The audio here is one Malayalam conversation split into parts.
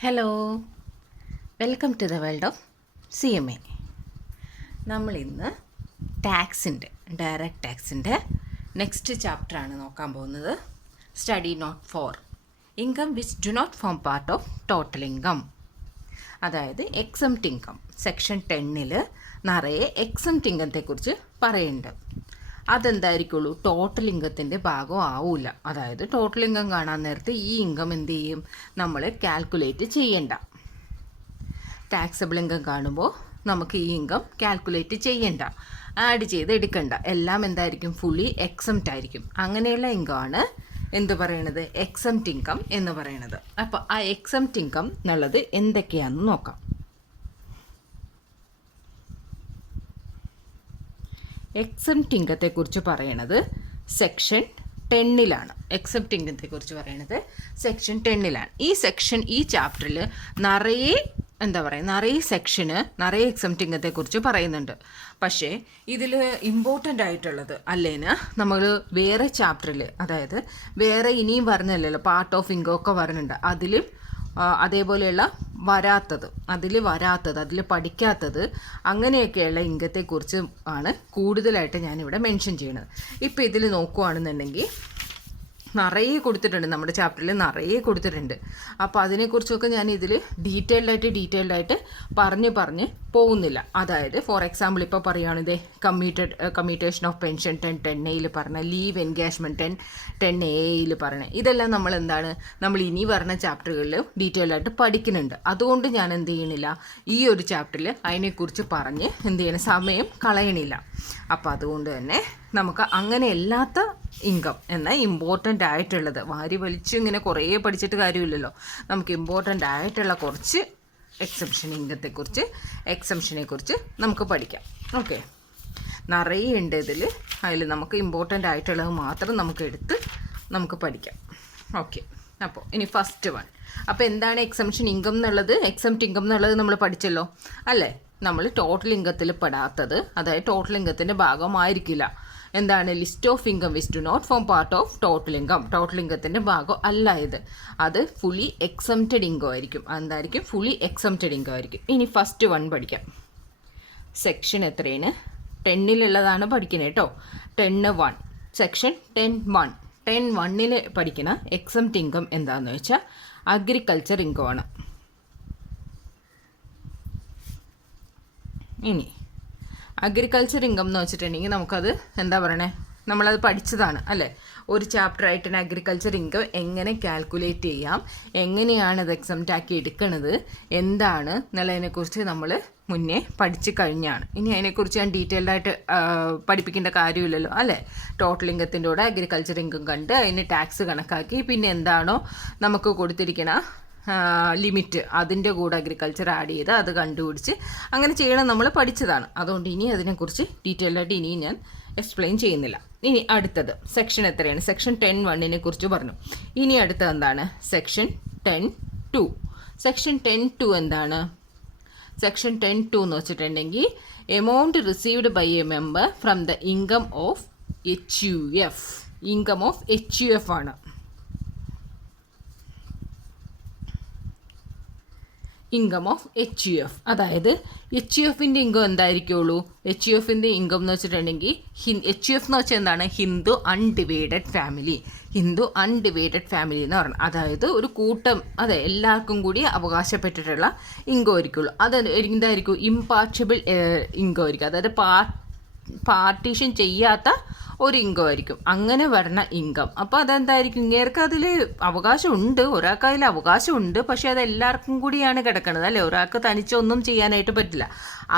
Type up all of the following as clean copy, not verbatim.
Hello, welcome to the world of CMA. നമ്മളിന്ന് ഡയറക്റ്റ് ടാക്സിൻ്റെ നെക്സ്റ്റ് ചാപ്റ്ററാണ് നോക്കാൻ പോകുന്നത്. Study note for income which do not form part of total income. അതായത് എക്സംപ്റ്റ് ഇൻകം. സെക്ഷൻ 10-ൽ നിറയെ എക്സംപ്റ്റ് ഇൻകത്തെക്കുറിച്ച് പറയുന്നുണ്ട്. അതെന്തായിരിക്കുള്ളൂ, ടോട്ടൽ ഇൻകത്തിൻ്റെ ഭാഗം ആവില്ല. അതായത് ടോട്ടൽ ഇൻകം കാണാൻ നേരത്ത് ഈ ഇൻകം എന്ത് ചെയ്യും, നമ്മൾ കാൽക്കുലേറ്റ് ചെയ്യണ്ട. ടാക്സബിൾ ഇൻകം കാണുമ്പോൾ നമുക്ക് ഈ ഇൻകം കാൽക്കുലേറ്റ് ചെയ്യണ്ട, ആഡ് ചെയ്ത് എടുക്കണ്ട. എല്ലാം എന്തായിരിക്കും, ഫുള്ളി എക്സംപ്റ്റ് ആയിരിക്കും. അങ്ങനെയുള്ള ഇൻകമാണ് എന്ത് പറയണത്, എക്സംപ്റ്റ് ഇൻകം എന്ന് പറയണത്. അപ്പോൾ ആ എക്സംപ്റ്റ് ഇൻകം എന്നുള്ളത് എന്തൊക്കെയാണെന്ന് നോക്കാം. എക്സംപ്റ്റ് ഇൻകത്തെക്കുറിച്ച് പറയണത് സെക്ഷൻ 10-ലാണ്. എക്സംപ്റ്റ് ഇൻകത്തെക്കുറിച്ച് പറയണത് സെക്ഷൻ 10-ലാണ്. ഈ ചാപ്റ്ററിൽ നിറയെ സെക്ഷന് നിറയെ എക്സംപ്റ്റ് ഇൻകത്തെക്കുറിച്ച് പറയുന്നുണ്ട്. പക്ഷേ ഇതിൽ ഇമ്പോർട്ടൻ്റ് ആയിട്ടുള്ളത് അല്ലേന് നമ്മൾ വേറെ ചാപ്റ്ററിൽ, അതായത് വേറെ ഇനിയും പറഞ്ഞല്ലോ, പാർട്ട് ഓഫ് ഇൻകം ഒക്കെ വരുന്നുണ്ട്. അതേപോലെയുള്ള അതിൽ പഠിക്കാത്തത് അങ്ങനെയൊക്കെയുള്ള ഇൻകത്തെക്കുറിച്ച് ആണ് കൂടുതലായിട്ട് ഞാനിവിടെ മെൻഷൻ ചെയ്യുന്നത്. ഇപ്പോൾ ഇതിൽ നോക്കുകയാണെന്നുണ്ടെങ്കിൽ നിറയെ കൊടുത്തിട്ടുണ്ട്, നമ്മുടെ ചാപ്റ്ററിൽ നിറയെ കൊടുത്തിട്ടുണ്ട്. അപ്പോൾ അതിനെക്കുറിച്ചൊക്കെ ഞാൻ ഇതിൽ ഡീറ്റെയിൽഡ് ആയിട്ട് പറഞ്ഞ് പോകുന്നില്ല. അതായത് ഫോർ എക്സാമ്പിൾ ഇപ്പോൾ പറയുകയാണിത് കമ്മ്യൂട്ടേഷൻ ഓഫ് പെൻഷൻ 10A പറഞ്ഞ, ലീവ് എൻഗേജ്മെൻറ്റ് 10A പറഞ്ഞ, ഇതെല്ലാം നമ്മൾ ഇനി പറഞ്ഞ ചാപ്റ്ററുകളിൽ ഡീറ്റെയിൽഡായിട്ട് പഠിക്കുന്നുണ്ട്. അതുകൊണ്ട് ഞാൻ എന്ത് ചെയ്യണില്ല, ഈ ഒരു ചാപ്റ്ററിൽ അതിനെക്കുറിച്ച് പറഞ്ഞ് സമയം കളയണില്ല. അപ്പോൾ അതുകൊണ്ട് തന്നെ നമുക്ക് അങ്ങനെ അല്ലാത്ത ഇൻകം എന്നാൽ ഇമ്പോർട്ടൻ്റ് ആയിട്ടുള്ളത്, വാരി വലിച്ചു ഇങ്ങനെ കുറേ പഠിച്ചിട്ട് കാര്യമില്ലല്ലോ, നമുക്ക് ഇമ്പോർട്ടൻ്റ് ആയിട്ടുള്ള കുറച്ച് എക്സംഷനെ കുറിച്ച് നമുക്ക് പഠിക്കാം. ഓക്കെ, നിറയെ ഉണ്ട് ഇതിൽ. അതിൽ നമുക്ക് ഇമ്പോർട്ടൻ്റ് ആയിട്ടുള്ളത് മാത്രം നമുക്ക് പഠിക്കാം. ഓക്കെ, അപ്പോൾ ഇനി ഫസ്റ്റ് വൺ. അപ്പോൾ എന്താണ് എക്സംപ്റ്റ് ഇൻകം എന്നുള്ളത് നമ്മൾ പഠിച്ചല്ലോ അല്ലേ. നമ്മൾ ടോട്ടൽ ഇൻകത്തിൽ പെടാത്തത്, അതായത് ടോട്ടൽ ഇൻകത്തിൻ്റെ ഭാഗമായിരിക്കില്ല. എന്താണ്, list of income which do not form part of total income. Total ഇൻകത്തിൻ്റെ ഭാഗം അല്ല ഇത്, അത് ഫുള്ളി എക്സംപ്റ്റഡ് ഇൻകം ആയിരിക്കും. എന്തായിരിക്കും, ഫുള്ളി എക്സംപ്റ്റഡ് ഇൻകം ആയിരിക്കും. ഇനി ഫസ്റ്റ് വൺ പഠിക്കാം. സെക്ഷൻ എത്രയാണ്, 10-ലുള്ളതാണ് പഠിക്കുന്നത് കേട്ടോ. 10(1) സെക്ഷൻ 10(1) പഠിക്കുന്ന എക്സംപ്റ്റ് ഇൻകം എന്താണെന്ന് വെച്ചാൽ അഗ്രികൾച്ചർ ഇൻകം ആണ്. ഇനി അഗ്രികൾച്ചർ ഇൻകം എന്ന് വെച്ചിട്ടുണ്ടെങ്കിൽ നമുക്കത് നമ്മളത് പഠിച്ചതാണ് അല്ലേ. ഒരു ചാപ്റ്ററായിട്ട് തന്നെ അഗ്രികൾച്ചർ ഇൻകം എങ്ങനെ കാൽക്കുലേറ്റ് ചെയ്യാം, എങ്ങനെയാണ് അത് എക്സംപ്റ്റ് ആക്കി എടുക്കുന്നത്, എന്താണ് എന്നുള്ളതിനെക്കുറിച്ച് നമ്മൾ മുന്നേ പഠിച്ചു കഴിഞ്ഞാണ്. ഇനി അതിനെക്കുറിച്ച് ഞാൻ ഡീറ്റെയിൽഡായിട്ട് പഠിപ്പിക്കേണ്ട കാര്യമില്ലല്ലോ അല്ലേ. ടോട്ടൽ ഇൻകത്തിൻ്റെ കൂടെ അഗ്രികൾച്ചർ ഇൻകം കണ്ട് അതിന് ടാക്സ് കണക്കാക്കി, പിന്നെ എന്താണോ നമുക്ക് കൊടുത്തിരിക്കണ ലിമിറ്റ് അതിൻ്റെ കൂടെ അഗ്രികൾച്ചർ ആഡ് ചെയ്ത് അത് കണ്ടുപിടിച്ച് അങ്ങനെ ചെയ്യണം, നമ്മൾ പഠിച്ചതാണ്. അതുകൊണ്ട് ഇനി അതിനെക്കുറിച്ച് ഡീറ്റെയിൽഡായിട്ട് ഇനിയും ഞാൻ എക്സ്പ്ലെയിൻ ചെയ്യുന്നില്ല. ഇനി അടുത്തത് സെക്ഷൻ എത്രയാണ്, സെക്ഷൻ 10(1) കുറിച്ച് പറഞ്ഞു. ഇനി അടുത്തത് എന്താണ്, സെക്ഷൻ 10(2). സെക്ഷൻ 10(2) എന്താണ്, സെക്ഷൻ 10(2) എന്ന് വെച്ചിട്ടുണ്ടെങ്കിൽ amount received by a member from the income of HUF ആണ്. ഇൻകം ഓഫ് HUF, അതായത് HUFൻ്റെ ഇൻകം എന്തായിരിക്കുള്ളൂ, HUFൻ്റെ ഇൻകം എന്ന് വെച്ചിട്ടുണ്ടെങ്കിൽ HUF എന്ന് വെച്ചാൽ എന്താണ്, ഹിന്ദു അൺഡിവൈഡഡ് ഫാമിലി എന്ന് പറഞ്ഞാൽ, അതായത് ഒരു കൂട്ടം, അതെ എല്ലാവർക്കും കൂടി അവകാശപ്പെട്ടിട്ടുള്ള ഇൻകം ആയിരിക്കുള്ളൂ. അത് എന്തായിരിക്കും, ഇമ്പാർഷ്യബിൾ ഇൻകം ആയിരിക്കും, അതായത് പാർട്ടീഷൻ ചെയ്യാത്ത ഒരു ഇൻകം ആയിരിക്കും. അങ്ങനെ വരുന്ന ഇൻകം. അപ്പോൾ അതെന്തായിരിക്കും, ഇങ്ങേർക്ക് അതിൽ അവകാശമുണ്ട്, ഒരാൾക്ക് അതിൽ അവകാശമുണ്ട്, പക്ഷേ അത് എല്ലാവർക്കും കൂടിയാണ് കിടക്കുന്നത് അല്ലേ. ഒരാൾക്ക് തനിച്ചൊന്നും ചെയ്യാനായിട്ട് പറ്റില്ല.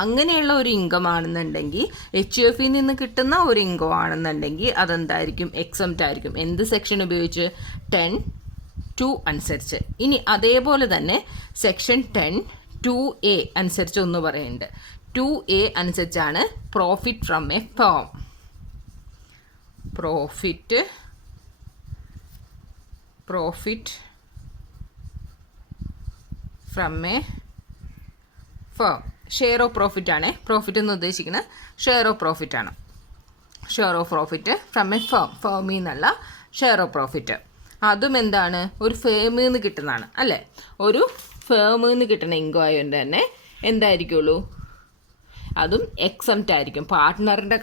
അങ്ങനെയുള്ള ഒരു ഇൻകം ആണെന്നുണ്ടെങ്കിൽ, HUFൽ നിന്ന് കിട്ടുന്ന ഒരു ഇൻകം ആണെന്നുണ്ടെങ്കിൽ അതെന്തായിരിക്കും, എക്സംപ്റ്റ് ആയിരിക്കും. എന്ത് സെക്ഷൻ ഉപയോഗിച്ച്, 10(2) അനുസരിച്ച്. ഇനി അതേപോലെ തന്നെ സെക്ഷൻ 10(2)(a) അനുസരിച്ച് ഒന്ന് പറയുന്നുണ്ട്. 2(a) അനുസരിച്ചാണ് profit from a firm. Profit from a firm. Share of profit ആണ്. പ്രോഫിറ്റ് എന്ന് ഉദ്ദേശിക്കുന്നത് ഷെയർ ഓഫ് പ്രോഫിറ്റ് ആണ്. Share of profit from a ഫേമിൽ നിന്നുള്ള ഷെയർ ഓഫ് പ്രോഫിറ്റ്. അതും എന്താണ്, ഒരു ഫേമിൽ നിന്ന് കിട്ടുന്നതാണ് അല്ലേ. ഒരു ഫേമിൽ നിന്ന് കിട്ടുന്ന ഇൻകം ആയതുകൊണ്ട് തന്നെ എന്തായിരിക്കുള്ളൂ, അതും എക്സംപ്റ്റ് ആയിരിക്കും. പാർട്ട്ണറുടെ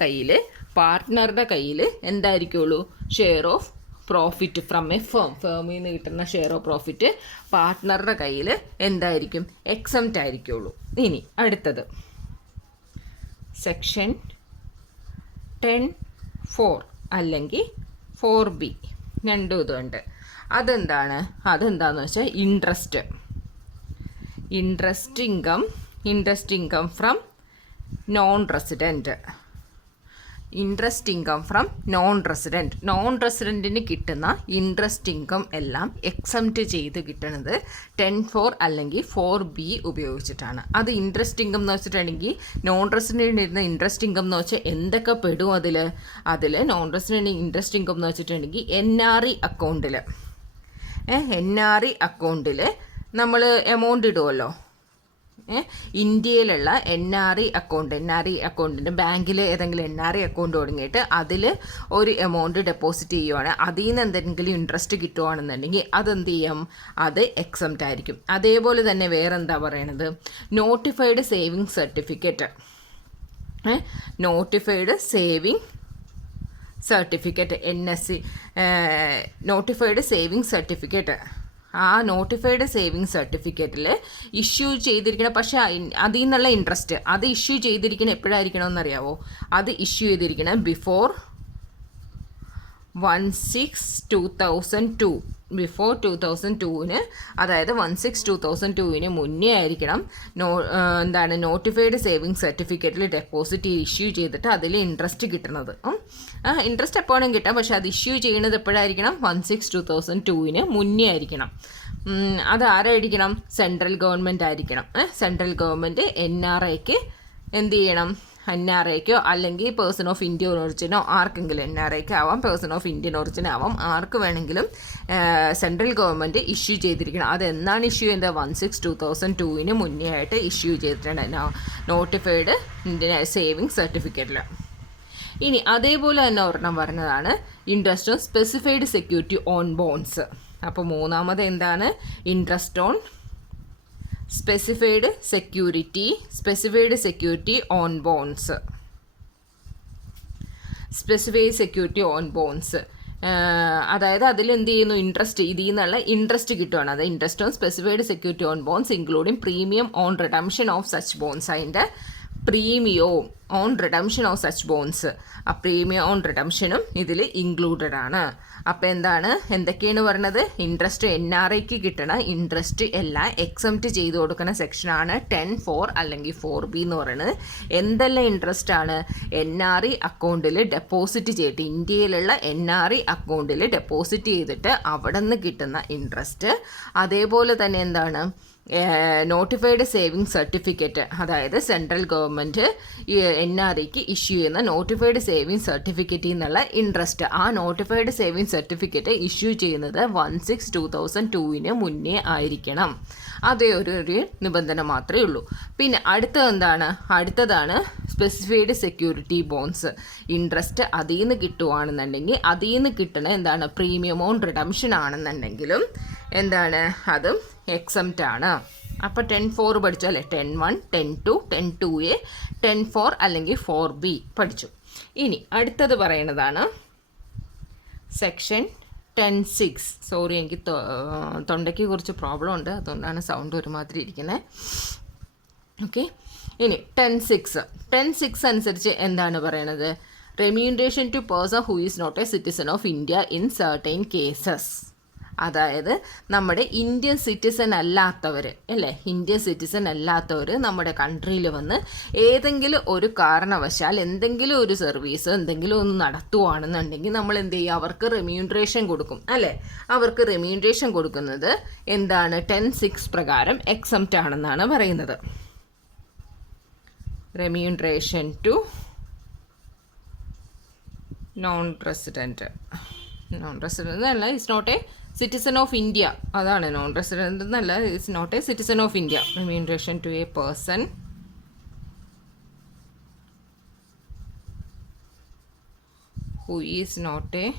കയ്യിൽ എന്തായിരിക്കുള്ളൂ, share of profit from a ഫേമിൽ നിന്ന് കിട്ടുന്ന ഷെയർ ഓഫ് പ്രോഫിറ്റ് പാർട്ട്ണറുടെ കയ്യിൽ എന്തായിരിക്കും, എക്സംപ്റ്റ് ആയിരിക്കുള്ളൂ. ഇനി അടുത്തത് സെക്ഷൻ 10(4) അല്ലെങ്കിൽ 4B രണ്ടും ഇതുണ്ട്. അതെന്താണെന്ന് വെച്ചാൽ interest income from non resident. Non റെസിഡൻറ്റിന് കിട്ടുന്ന ഇൻട്രസ്റ്റ് ഇൻകം എല്ലാം എക്സംപ്റ്റ് ചെയ്ത് കിട്ടുന്നത് 10(4) അല്ലെങ്കിൽ 4B ഉപയോഗിച്ചിട്ടാണ്. അത് ഇൻട്രസ്റ്റ് ഇൻകം എന്ന് വെച്ചിട്ടുണ്ടെങ്കിൽ നോൺ റെസിഡൻറ്റിന് ഇരുന്ന ഇൻട്രസ്റ്റ് ഇൻകം എന്ന് വെച്ചാൽ എന്തൊക്കെ പെടും അതിൽ നോൺ റെസിഡൻറ്റ് ഇൻട്രസ്റ്റ് ഇൻകം എന്ന് വെച്ചിട്ടുണ്ടെങ്കിൽ NRE അക്കൗണ്ടിൽ നമ്മൾ എമൗണ്ട് ഇടുമല്ലോ. ഇന്ത്യയിലുള്ള NRE അക്കൗണ്ടിൻ്റെ ബാങ്കിൽ ഏതെങ്കിലും NRE അക്കൗണ്ട് തുടങ്ങിയിട്ട് അതിൽ ഒരു എമൗണ്ട് ഡെപ്പോസിറ്റ് ചെയ്യുവാണ്, അതിൽ നിന്ന് എന്തെങ്കിലും ഇൻട്രസ്റ്റ് കിട്ടുവാണെന്നുണ്ടെങ്കിൽ അതെന്ത് ചെയ്യും, അത് എക്സംപ്റ്റ് ആയിരിക്കും. അതേപോലെ തന്നെ വേറെന്താ പറയണത്, notified saving certificate NSC notified saving certificate. ആ നോട്ടിഫൈഡ് സേവിങ് സർട്ടിഫിക്കറ്റിൽ ഇഷ്യൂ ചെയ്തിരിക്കണം, പക്ഷേ അതിൽ നിന്നുള്ള ഇൻട്രസ്റ്റ് അത് ഇഷ്യൂ ചെയ്തിരിക്കണം എപ്പോഴായിരിക്കണമെന്നറിയാവോ, അത് ഇഷ്യൂ ചെയ്തിരിക്കണം ബിഫോർ 2002, അതായത് 2002 മുന്നേ ആയിരിക്കണം നോട്ടിഫൈഡ് സേവിങ് സർട്ടിഫിക്കറ്റിൽ ഡെപ്പോസിറ്റ് ഇഷ്യൂ ചെയ്തിട്ട് അതിൽ ഇൻട്രസ്റ്റ് കിട്ടുന്നത്. ഇൻട്രസ്റ്റ് എപ്പോഴും കിട്ടാം, പക്ഷേ അത് ഇഷ്യൂ ചെയ്യുന്നത് എപ്പോഴായിരിക്കണം, 2002 മുന്നേ ആയിരിക്കണം. അത് ആരായിരിക്കണം, സെൻട്രൽ ഗവൺമെൻറ് ആയിരിക്കണം. സെൻട്രൽ ഗവൺമെൻറ് NRIക്ക് എന്ത് ചെയ്യണം, NRIക്കോ അല്ലെങ്കിൽ പേഴ്സൺ ഓഫ് ഇന്ത്യൻ ഒറിജിനോ ആർക്കെങ്കിലും, NRIക്ക് ആവാം, പേഴ്സൺ ഓഫ് ഇന്ത്യൻ ഒറിജിൻ ആവാം, ആർക്ക് വേണമെങ്കിലും സെൻട്രൽ ഗവൺമെൻറ് ഇഷ്യൂ ചെയ്തിരിക്കണം. അതെന്നാണ് ഇഷ്യൂ ചെയ്യുന്നത്, 2002 മുന്നേ ആയിട്ട് ഇഷ്യൂ ചെയ്തിട്ടുണ്ട് നോട്ടിഫൈഡ് സേവിങ് സർട്ടിഫിക്കറ്റിൽ. ഇനി അതേപോലെ തന്നെ ഒരെണ്ണം പറഞ്ഞതാണ് interest on specified security on bonds. അപ്പോൾ മൂന്നാമത് എന്താണ്, interest on specified security on bonds. അതായത് അതിൽ എന്ത് ചെയ്യുന്നു, ഇതിൽ നിന്നുള്ള ഇൻട്രസ്റ്റ് കിട്ടുകയാണ്. അത് interest on specified security on bonds including premium on redemption of such bonds. അതിൻ്റെ premium on redemption of such bonds, ആ പ്രീമിയം ഓൺ റിഡംഷനും ഇതിൽ ഇൻക്ലൂഡഡ് ആണ്. അപ്പോൾ എന്തൊക്കെയാണ് പറയുന്നത്, ഇൻട്രസ്റ്റ് NRIക്ക് കിട്ടണ ഇൻട്രസ്റ്റ് എല്ലാം എക്സംപ്റ്റ് ചെയ്ത് കൊടുക്കുന്ന സെക്ഷനാണ് 10(4) അല്ലെങ്കിൽ 4B എന്ന് പറയുന്നത്. എന്തെല്ലാം ഇൻട്രസ്റ്റ് ആണ്, NRE അക്കൗണ്ടിൽ ഡെപ്പോസിറ്റ് ചെയ്തിട്ട്, ഇന്ത്യയിലുള്ള NRE അക്കൗണ്ടിൽ ഡെപ്പോസിറ്റ് ചെയ്തിട്ട് അവിടെ നിന്ന് കിട്ടുന്ന ഇൻട്രസ്റ്റ്. അതേപോലെ തന്നെ എന്താണ്, നോട്ടിഫൈഡ് സേവിങ് സർട്ടിഫിക്കറ്റ്, അതായത് സെൻട്രൽ ഗവൺമെൻറ് NRIക്ക് ഇഷ്യൂ ചെയ്യുന്ന നോട്ടിഫൈഡ് സേവിങ് സർട്ടിഫിക്കറ്റിൽ നിന്നുള്ള ഇൻട്രസ്റ്റ്. ആ നോട്ടിഫൈഡ് സേവിങ് സർട്ടിഫിക്കറ്റ് ഇഷ്യൂ ചെയ്യുന്നത് 2002 മുന്നേ ആയിരിക്കണം. അതേ ഒരു നിബന്ധന മാത്രമേ ഉള്ളൂ. പിന്നെ അടുത്തതാണ് സ്പെസിഫൈഡ് സെക്യൂരിറ്റി ബോൺസ്. ഇൻട്രസ്റ്റ് അതിൽ നിന്ന് കിട്ടുവാണെന്നുണ്ടെങ്കിൽ അതിൽ നിന്ന് കിട്ടണ പ്രീമിയം ഓൺ റിഡംഷൻ ആണെന്നുണ്ടെങ്കിലും അതും എക്സംപ്റ്റ് ആണ്. അപ്പോൾ 10(4) പഠിച്ചു അല്ലേ, 10(1), 10(2), 10(2A), 10(4) അല്ലെങ്കിൽ 4B പഠിച്ചു. ഇനി അടുത്തത് പറയുന്നതാണ് സെക്ഷൻ 10(6). സോറി, എനിക്ക് തൊണ്ടയ്ക്ക് കുറച്ച് പ്രോബ്ലം ഉണ്ട്, അതുകൊണ്ടാണ് സൗണ്ട് ഒരുമാതിരി ഇരിക്കുന്നത്. ഓക്കെ, ഇനി 10(6) അനുസരിച്ച് എന്താണ് പറയണത്, remuneration to person who is not a citizen of India in certain cases. അതായത് നമ്മുടെ ഇന്ത്യൻ സിറ്റിസൺ അല്ലാത്തവർ നമ്മുടെ കൺട്രിയിൽ വന്ന് ഏതെങ്കിലും ഒരു കാരണവശാൽ എന്തെങ്കിലും ഒരു സർവീസ് എന്തെങ്കിലും ഒന്ന് നടത്തുവാണെന്നുണ്ടെങ്കിൽ നമ്മൾ എന്ത് ചെയ്യും, അവർക്ക് റെമ്യൂണറേഷൻ കൊടുക്കും അല്ലേ. അവർക്ക് റെമ്യൂണറേഷൻ കൊടുക്കുന്നത് 10(6) പ്രകാരം എക്സംപ്റ്റ് ആണെന്നാണ് പറയുന്നത്. റെമ്യൂണറേഷൻ ടു നോൺ റെസിഡൻറ്റ് അല്ല, it's not a citizen of India. അതാണ് നോൺ റെസിഡൻറ്റ് എന്നല്ല, it's not a citizen of India. Remuneration to a person who is not a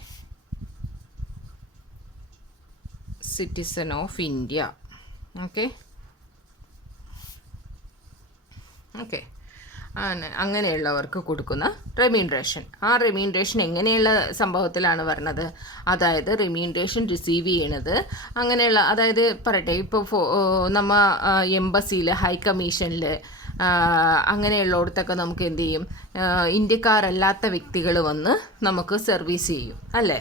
citizen of India. Okay, okay, അങ്ങനെയുള്ളവർക്ക് കൊടുക്കുന്ന റെമ്യൂണറേഷൻ. ആ റെമ്യൂണറേഷൻ എങ്ങനെയുള്ള സംഭവത്തിലാണ് വരുന്നത്? അതായത് റെമ്യൂണറേഷൻ റിസീവ് ചെയ്യണത് അങ്ങനെയുള്ള, അതായത് പറയട്ടെ, ഇപ്പോൾ നമ്മ എംബസിയിൽ, ഹൈ കമ്മീഷനിൽ, അങ്ങനെയുള്ളിടത്തൊക്കെ നമുക്ക് എന്ത് ചെയ്യും, ഇന്ത്യക്കാരല്ലാത്ത വ്യക്തികൾ വന്ന് നമുക്ക് സർവീസ് ചെയ്യും അല്ലേ?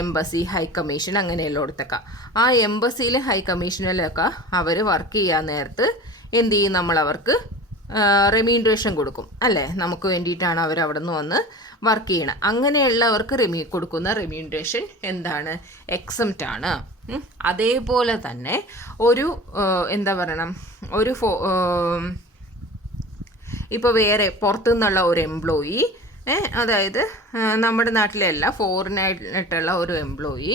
എംബസി, ഹൈ കമ്മീഷൻ അങ്ങനെയുള്ളിടത്തൊക്കെ. ആ എംബസിയിൽ, ഹൈ കമ്മീഷനിലൊക്കെ അവർ വർക്ക് ചെയ്യാൻ നേരത്ത് എന്ത് ചെയ്യും, നമ്മളവർക്ക് റെമ്യൂണറേഷൻ കൊടുക്കും അല്ലേ? നമുക്ക് വേണ്ടിയിട്ടാണ് അവർ അവിടെ നിന്ന് വന്ന് വർക്ക് ചെയ്യണം. അങ്ങനെയുള്ളവർക്ക് കൊടുക്കുന്ന റെമ്യൂണറേഷൻ എന്താണ്? എക്സംപ്റ്റ് ആണ്. അതേപോലെ തന്നെ ഒരു എന്താ പറയണം, ഒരു ഇപ്പോൾ വേറെ പുറത്തുനിന്നുള്ള ഒരു എംപ്ലോയി, അതായത് നമ്മുടെ നാട്ടിലല്ല, ഫോറിനായിട്ടുള്ള ഒരു എംപ്ലോയി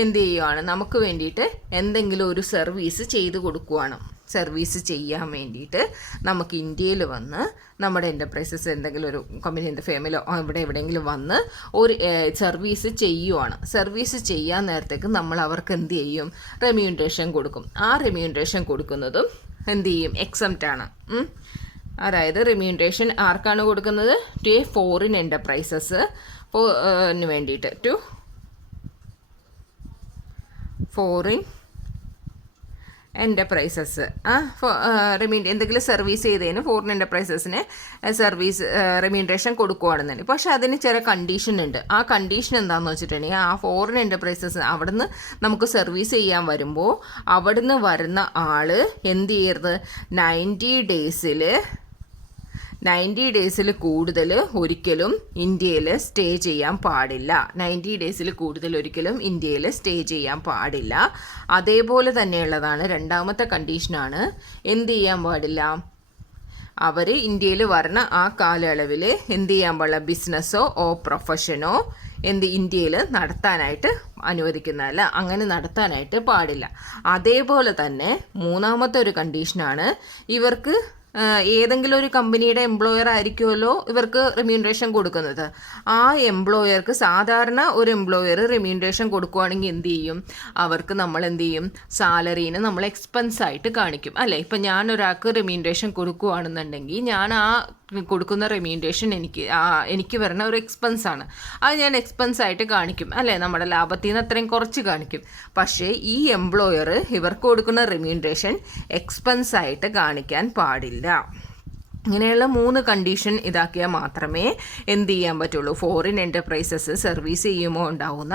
എന്ത് ചെയ്യുവാണ്, നമുക്ക് വേണ്ടിയിട്ട് എന്തെങ്കിലും ഒരു സർവീസ് ചെയ്ത് കൊടുക്കുവാണ്. സർവീസ് ചെയ്യാൻ വേണ്ടിയിട്ട് നമുക്ക് ഇന്ത്യയിൽ വന്ന് നമ്മുടെ എൻ്റർപ്രൈസസ് എന്തെങ്കിലും ഒരു കമ്പനി, ഫേമിലോ ഇവിടെ എവിടെയെങ്കിലും വന്ന് ഒരു സർവീസ് ചെയ്യുവാണ്. സർവീസ് ചെയ്യാൻ നേരത്തേക്ക് നമ്മൾ അവർക്ക് എന്ത് ചെയ്യും, റെമ്യൂണറേഷൻ കൊടുക്കും. ആ റെമ്യൂണറേഷൻ കൊടുക്കുന്നതും എന്ത് ചെയ്യും, എക്സംപ്റ്റ് ആണ്. അതായത് റെമ്യൂണറേഷൻ ആർക്കാണ് കൊടുക്കുന്നത്? ടു എ ഫോറിൻ എൻ്റർപ്രൈസസ് വേണ്ടിയിട്ട്, ടു ഫോറിൻ എൻ്റർപ്രൈസസ് എന്തെങ്കിലും സർവീസ് ചെയ്തതിന് ഫോറിൻ എൻ്റർപ്രൈസസിന് റെമ്യൂണറേഷൻ കൊടുക്കുകയാണെന്നുണ്ട്. പക്ഷെ അതിന് ചില കണ്ടീഷൻ ഉണ്ട്. ആ കണ്ടീഷൻ എന്താണെന്ന് വെച്ചിട്ടുണ്ടെങ്കിൽ, ആ ഫോറിൻ എൻ്റർപ്രൈസസ് അവിടുന്ന് നമുക്ക് സർവീസ് ചെയ്യാൻ വരുമ്പോൾ അവിടുന്ന് വരുന്ന ആൾ എന്ത് ചെയ്യരുത്, 90 ഡേയ്സിൽ കൂടുതൽ ഒരിക്കലും ഇന്ത്യയിൽ സ്റ്റേ ചെയ്യാൻ പാടില്ല. 90 ഡേയ്സിൽ കൂടുതൽ ഒരിക്കലും ഇന്ത്യയിൽ സ്റ്റേ ചെയ്യാൻ പാടില്ല. അതേപോലെ തന്നെയുള്ളതാണ് രണ്ടാമത്തെ കണ്ടീഷനാണ്, എന്ത് ചെയ്യാൻ പാടില്ല, അവർ ഇന്ത്യയിൽ വരുന്ന ആ കാലയളവിൽ എന്ത് ചെയ്യാൻ പാടില്ല, ബിസിനസ്സോ പ്രൊഫഷനോ ഇന്ത്യയിൽ നടത്താനായിട്ട് അനുവദിക്കുന്നതല്ല, അങ്ങനെ നടത്താനായിട്ട് പാടില്ല. അതേപോലെ തന്നെ മൂന്നാമത്തെ ഒരു കണ്ടീഷനാണ്, ഇവർക്ക് ഏതെങ്കിലും ഒരു കമ്പനിയുടെ എംപ്ലോയർ ആയിരിക്കുമല്ലോ ഇവർക്ക് റെമ്യൂണറേഷൻ കൊടുക്കുന്നത്. ആ എംപ്ലോയർക്ക്, സാധാരണ ഒരു എംപ്ലോയർ റെമ്യൂണറേഷൻ കൊടുക്കുകയാണെങ്കിൽ എന്ത് ചെയ്യും, അവർക്ക് നമ്മൾ എന്ത് ചെയ്യും, സാലറീനെ നമ്മൾ എക്സ്പെൻസ് ആയിട്ട് കാണിക്കും അല്ലേ? ഇപ്പം ഞാൻ ഒരാൾക്ക് റെമ്യൂണറേഷൻ കൊടുക്കുകയാണെന്നുണ്ടെങ്കിൽ, ഞാൻ ആ കൊടുക്കുന്ന റെമ്യൂണറേഷൻ എനിക്ക് വരുന്ന ഒരു എക്സ്പെൻസ് ആണ്. അത് ഞാൻ എക്സ്പെൻസ് ആയിട്ട് കാണിക്കും അല്ലേ? നമ്മുടെ ലാഭത്തിൽ നിന്ന് അത്രയും കുറച്ച് കാണിക്കും. പക്ഷേ ഈ എംപ്ലോയർ ഇവർക്ക് കൊടുക്കുന്ന റെമ്യൂണറേഷൻ എക്സ്പെൻസ് ആയിട്ട് കാണിക്കാൻ പാടില്ല. ഇങ്ങനെയുള്ള 3 കണ്ടീഷൻ ഇതാക്കിയാൽ മാത്രമേ എന്ത് ചെയ്യാൻ പറ്റുള്ളൂ, ഫോറിൻ എൻ്റർപ്രൈസസ് സർവീസ് ചെയ്യുമ്പോൾ ഉണ്ടാവുന്ന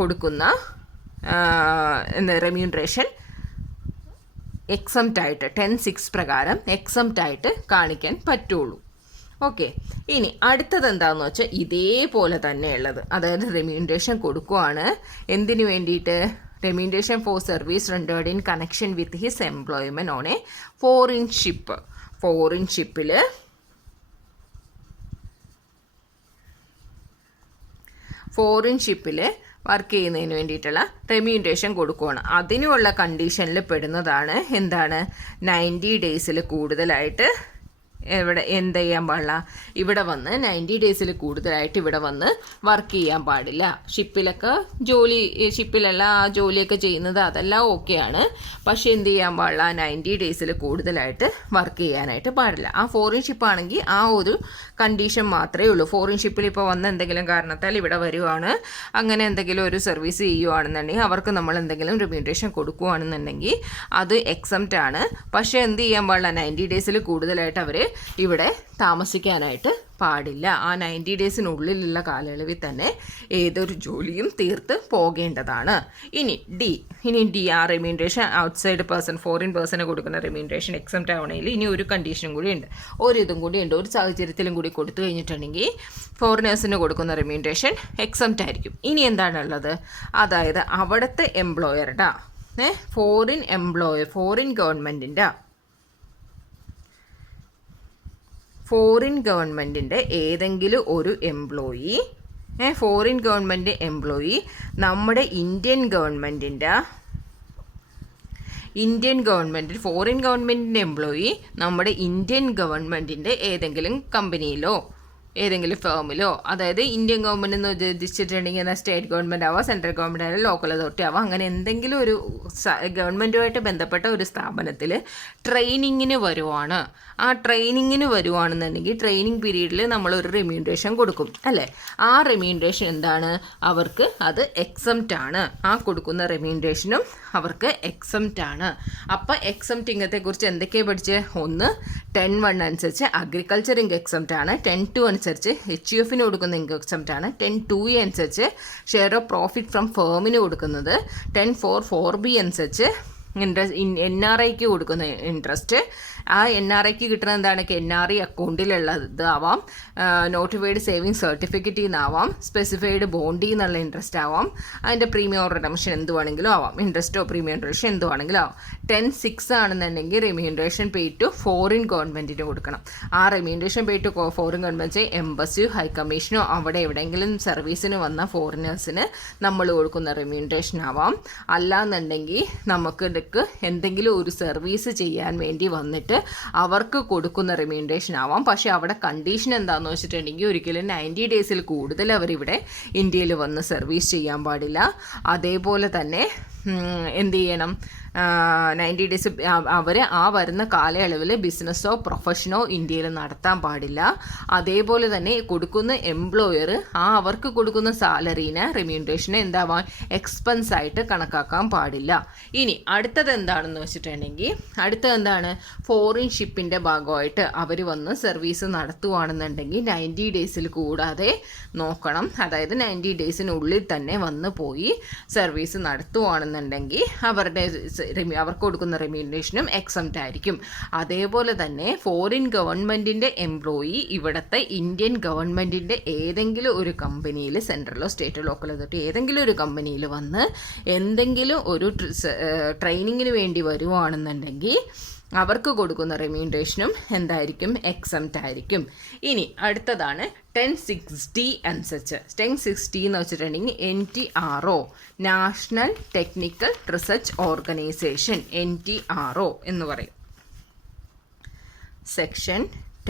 കൊടുക്കുന്ന റെമ്യൂണറേഷൻ എക്സംപ്റ്റ് ആയിട്ട് 10(6) പ്രകാരം എക്സംപ്റ്റ് ആയിട്ട് കാണിക്കാൻ പറ്റുള്ളൂ. ഓക്കെ, ഇനി അടുത്തത് എന്താണെന്ന് വെച്ചാൽ ഇതേപോലെ തന്നെയുള്ളത്, അതായത് റെമ്യൂണറേഷൻ കൊടുക്കുവാണ് എന്തിനു വേണ്ടിയിട്ട്, remuneration for service rendered in connection with his employment on a foreign ship. Foreign ഷിപ്പിൽ വർക്ക് ചെയ്യുന്നതിന് വേണ്ടിയിട്ടുള്ള റെമ്യൂണറേഷൻ കൊടുക്കുകയാണ്. അതിനുള്ള കണ്ടീഷനിൽ പെടുന്നതാണ് എന്താണ്, 90 ഡേയ്സിൽ കൂടുതലായിട്ട് എന്ത് ചെയ്യാൻ പാടില്ല, ഇവിടെ വന്ന് 90 ഡേയ്സിൽ കൂടുതലായിട്ട് ഇവിടെ വന്ന് വർക്ക് ചെയ്യാൻ പാടില്ല. ഷിപ്പിലൊക്കെ ഷിപ്പിലല്ല ആ ജോലിയൊക്കെ ചെയ്യുന്നത്, അതെല്ലാം ഓക്കെയാണ്. പക്ഷേ എന്ത് ചെയ്യാൻ പാടില്ല, 90 ഡേയ്സിൽ കൂടുതലായിട്ട് വർക്ക് ചെയ്യാനായിട്ട് പാടില്ല. ആ ഫോറിൻ ഷിപ്പാണെങ്കിൽ ആ ഒരു കണ്ടീഷൻ മാത്രമേ ഉള്ളൂ. ഫോറിൻ ഷിപ്പിൽ ഇപ്പോൾ വന്ന എന്തെങ്കിലും കാരണത്താൽ ഇവിടെ വരുവാണ്, അങ്ങനെ എന്തെങ്കിലും ഒരു സർവീസ് ചെയ്യുകയാണെന്നുണ്ടെങ്കിൽ അവർക്ക് നമ്മൾ എന്തെങ്കിലും റെമ്യൂണറേഷൻ കൊടുക്കുകയാണെന്നുണ്ടെങ്കിൽ അത് എക്സംപ്റ്റ് ആണ്. പക്ഷേ എന്ത് ചെയ്യാൻ പാടില്ല, 90 ഡേയ്സിൽ കൂടുതലായിട്ട് അവർ ഇവിടെ താമസിക്കാനായിട്ട് പാടില്ല. ആ 90 ഡേയ്സിനുള്ളിലുള്ള കാലയളവിൽ തന്നെ ഏതൊരു ജോലിയും തീർത്ത് പോകേണ്ടതാണ്. ഇനി ഡി ആ remuneration outside person, foreign person കൊടുക്കുന്ന റെമ്യൂണറേഷൻ എക്സംപ്റ്റ് ആവണമെങ്കിൽ ഇനി ഒരു കണ്ടീഷനും കൂടി ഉണ്ട്, ഒരിതും കൂടി ഉണ്ട്. ഒരു സാഹചര്യത്തിലും കൂടി കൊടുത്തു കഴിഞ്ഞിട്ടുണ്ടെങ്കിൽ ഫോറിനേഴ്സിന് കൊടുക്കുന്ന റെമ്യൂണറേഷൻ എക്സംപ്റ്റ് ആയിരിക്കും. ഇനി എന്താണുള്ളത്, അതായത് അവിടുത്തെ എംപ്ലോയറുടെ ഫോറിൻ ഗവൺമെൻറ്റിൻ്റെ ഏതെങ്കിലും ഒരു എംപ്ലോയി, ഫോറിൻ എംപ്ലോയി നമ്മുടെ ഇന്ത്യൻ ഗവൺമെൻറ്റിൻ്റെ ഫോറിൻ ഗവൺമെൻറ്റിൻ്റെ എംപ്ലോയി നമ്മുടെ ഇന്ത്യൻ ഗവൺമെൻറ്റിൻ്റെ ഏതെങ്കിലും കമ്പനിയിലോ ഏതെങ്കിലും ഫേമിലോ, അതായത് ഇന്ത്യൻ ഗവൺമെൻറ് എന്ന് ഉദ്ദേശിച്ചിട്ടുണ്ടെങ്കിൽ എന്നാൽ സ്റ്റേറ്റ് ഗവൺമെൻറ് ആവാം, സെൻട്രൽ ഗവൺമെൻറ് ആയാലും ലോക്കൽ അതോറിറ്റി ആവാം, അങ്ങനെ എന്തെങ്കിലും ഒരു ഗവൺമെൻറ്റുമായിട്ട് ബന്ധപ്പെട്ട ഒരു സ്ഥാപനത്തിൽ ട്രെയിനിങ്ങിന് വരുവാണ്. ആ ട്രെയിനിങ്ങിന് വരുവാണെന്നുണ്ടെങ്കിൽ ട്രെയിനിങ് പീരീഡിൽ നമ്മളൊരു റെമ്യൂണറേഷൻ കൊടുക്കും അല്ലേ. ആ റെമ്യൂണറേഷൻ എന്താണ്, അവർക്ക് അത് എക്സംപ്റ്റ് ആണ്. ആ കൊടുക്കുന്ന റെമ്യൂണറേഷനും അവർക്ക് എക്സംപ്റ്റ് ആണ്. അപ്പം എക്സംപ്റ്റിങ്ങത്തെക്കുറിച്ച് എന്തൊക്കെയാണ് പഠിച്ച്, ഒന്ന് 10(1) അനുസരിച്ച് അഗ്രികൾച്ചർ ഇൻകം എക്സംപ്റ്റ് ആണ്, 10(2) അനുസരിച്ച് HUF കൊടുക്കുന്ന ഇൻകം എക്സംപ്റ്റ് ആണ്, 10(2) അനുസരിച്ച് ഷെയർ ഓഫ് പ്രോഫിറ്റ് ഫ്രം ഫേമിന് കൊടുക്കുന്നത്, 10(4)(4)B അനുസരിച്ച് NRIക്ക് കൊടുക്കുന്ന ഇൻട്രസ്റ്റ്. ആ NRIക്ക് കിട്ടുന്നത് എന്താണ്, NRI അക്കൗണ്ടിലുള്ളതാവാം, നോട്ടിഫൈഡ് സേവിങ് സർട്ടിഫിക്കറ്റിൽ നിന്നാവാം, സ്പെസിഫൈഡ് ബോണ്ടിൽ നിന്നുള്ള ഇൻട്രസ്റ്റ് ആവാം, അതിൻ്റെ പ്രീമിയം ഓർ റിഡംഷൻ എന്ത് വേണമെങ്കിലും ആവാം, ഇൻട്രസ്റ്റോ പ്രീമിയം റിഡംഷൻ എന്ത് വേണമെങ്കിലും ആവാം. 10(6) ആണെന്നുണ്ടെങ്കിൽ റെമ്യൂണറേഷൻ പേ ടു ഫോറിൻ ഗവൺമെൻറ്റിന് കൊടുക്കണം. ആ remuneration pay to foreign government എംബസിയോ ഹൈ കമ്മീഷനോ അവിടെ എവിടെയെങ്കിലും സർവീസിന് വന്ന ഫോറിനേഴ്സിന് നമ്മൾ കൊടുക്കുന്ന റെമ്യൂണറേഷൻ ആവാം. അല്ലാന്നുണ്ടെങ്കിൽ നമുക്ക് എന്തെങ്കിലും ഒരു സർവീസ് ചെയ്യാൻ വേണ്ടി വന്നിട്ട് അവർക്ക് കൊടുക്കുന്ന റെമ്യൂണറേഷൻ ആവാം. പക്ഷേ അവിടെ കണ്ടീഷൻ എന്താണെന്ന് വെച്ചിട്ടുണ്ടെങ്കിൽ ഒരിക്കലും 90 ഡേയ്സിൽ കൂടുതൽ അവരിവിടെ ഇന്ത്യയിൽ വന്ന് സർവീസ് ചെയ്യാൻ പാടില്ല. അതേപോലെ തന്നെ എന്ത് ചെയ്യണം, 90 ഡേയ്സ് അവർ ആ വരുന്ന കാലയളവിൽ ബിസിനസ്സോ പ്രൊഫഷനോ ഇന്ത്യയിൽ നടത്താൻ പാടില്ല. അതേപോലെ തന്നെ കൊടുക്കുന്ന എംപ്ലോയർ അവർക്ക് കൊടുക്കുന്ന സാലറീനെ റെമ്യൂണറേഷനെ എന്താവാൻ എക്സ്പെൻസ് ആയിട്ട് കണക്കാക്കാൻ പാടില്ല. ഇനി അടുത്തത് എന്താണെന്ന് വെച്ചിട്ടുണ്ടെങ്കിൽ അടുത്തത് എന്താണ്, ഫോറിൻ ഷിപ്പിൻ്റെ ഭാഗമായിട്ട് അവർ വന്ന് സർവീസ് നടത്തുകയാണെന്നുണ്ടെങ്കിൽ 90 ഡേയ്സിൽ കൂടാതെ നോക്കണം. അതായത് 90 ഡേയ്സിനുള്ളിൽ തന്നെ വന്ന് പോയി സർവീസ് നടത്തുകയാണെന്നുണ്ടെങ്കിൽ അവർക്ക് കൊടുക്കുന്ന റെമ്യൂണറേഷനും എക്സംപ്റ്റ് ആയിരിക്കും. അതേപോലെ തന്നെ ഫോറിൻ ഗവൺമെൻറ്റിൻ്റെ എംപ്ലോയി ഇവിടുത്തെ ഇന്ത്യൻ ഗവൺമെൻറ്റിൻ്റെ ഏതെങ്കിലും ഒരു കമ്പനിയിൽ, സെൻട്രലോ സ്റ്റേറ്റോ ലോക്കൽ അതോറിറ്റി ഏതെങ്കിലും ഒരു കമ്പനിയിൽ വന്ന് എന്തെങ്കിലും ഒരു ട്രെയിനിങ്ങിന് വേണ്ടി വരുവാണെന്നുണ്ടെങ്കിൽ അവർക്ക് കൊടുക്കുന്ന റെമ്യൂണറേഷനും എന്തായിരിക്കും, എക്സംപ്റ്റ് ആയിരിക്കും. ഇനി അടുത്തതാണ് 10(6)D അനുസരിച്ച്. 10(6)D എന്ന് വെച്ചിട്ടുണ്ടെങ്കിൽ NTRO, national technical research organisation, NTRO എന്ന് പറയും. സെക്ഷൻ